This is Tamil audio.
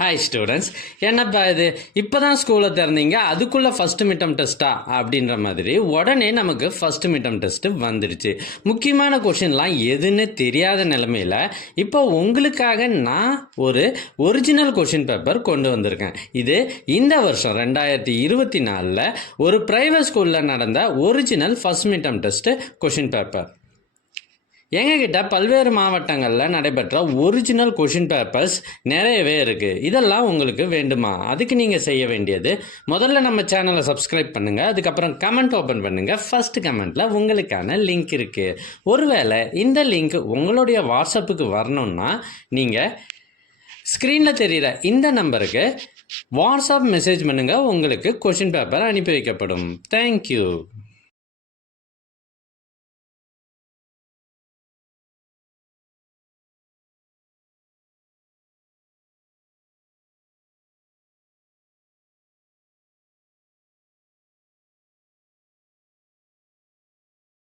ஹாய் ஸ்டூடெண்ட்ஸ், என்னப்பா இது இப்போ தான் ஸ்கூலை திறந்தீங்க, அதுக்குள்ளே ஃபஸ்ட்டு மிட்டம் டெஸ்ட்டா அப்படின்ற மாதிரி உடனே நமக்கு ஃபஸ்ட்டு மிட்டம் டெஸ்ட்டு வந்துடுச்சு. முக்கியமான கொஷின்லாம் எதுன்னு தெரியாத நிலமையில் இப்போ உங்களுக்காக நான் ஒரு ஒரிஜினல் கொஷின் பேப்பர் கொண்டு வந்திருக்கேன். இது இந்த வருஷம் 2024 ஒரு ப்ரைவேட் ஸ்கூலில் நடந்த original first midterm test question paper. எங்ககிட்ட பல்வேறு மாவட்டங்களில் நடைபெற்ற ஒரிஜினல் கொஷின் பேப்பர்ஸ் நிறையவே இருக்குது. இதெல்லாம் உங்களுக்கு வேண்டுமா? அதுக்கு நீங்கள் செய்ய வேண்டியது, முதல்ல நம்ம சேனலை சப்ஸ்கிரைப் பண்ணுங்கள், அதுக்கப்புறம் கமெண்ட் ஓப்பன் பண்ணுங்கள். ஃபஸ்ட்டு கமெண்ட்டில் உங்களுக்கான லிங்க் இருக்குது. ஒருவேளை இந்த லிங்க் உங்களுடைய வாட்ஸ்அப்புக்கு வரணுன்னா நீங்கள் ஸ்க்ரீனில் தெரிகிற இந்த நம்பருக்கு வாட்ஸ்அப் மெசேஜ் பண்ணுங்கள், உங்களுக்கு கொஷின் பேப்பர் அனுப்பி வைக்கப்படும். தேங்க்யூ.